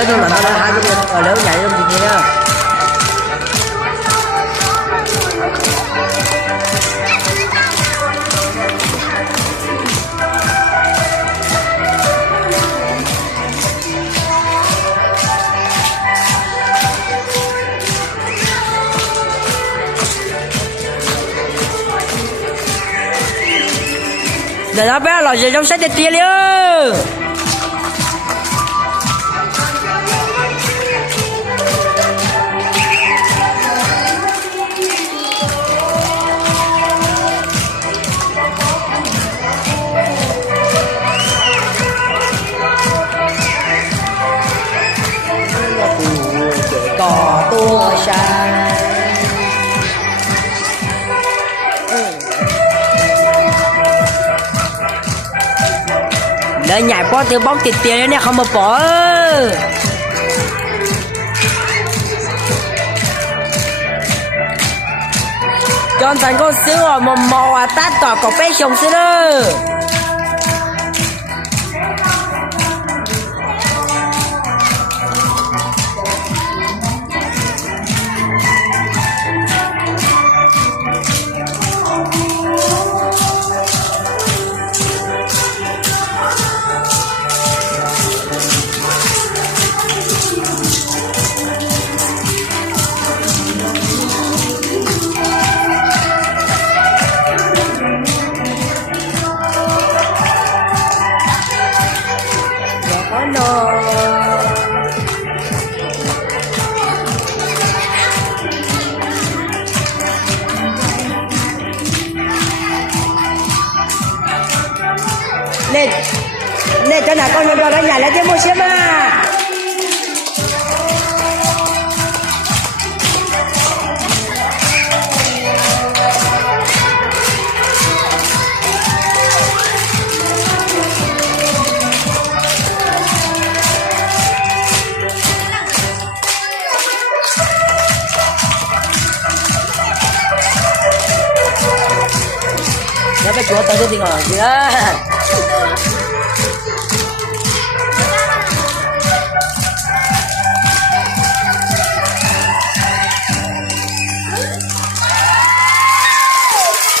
Cho tôi là nó hai cái ở lớn nhảy luôn gì kia. Để nó bé lò gì trong sách để tia liêu. Cỏ tua xa để nhảy bó tiêu bóng tiền tiền này không mà bỏ cho thành con xíu mà mò tát tỏ có bé chồng xíu đó. Lên cho nào con cho nó nhảy lên tiếp một xíu mà. Nó phải chúa tới cái gì ngờ gì đó.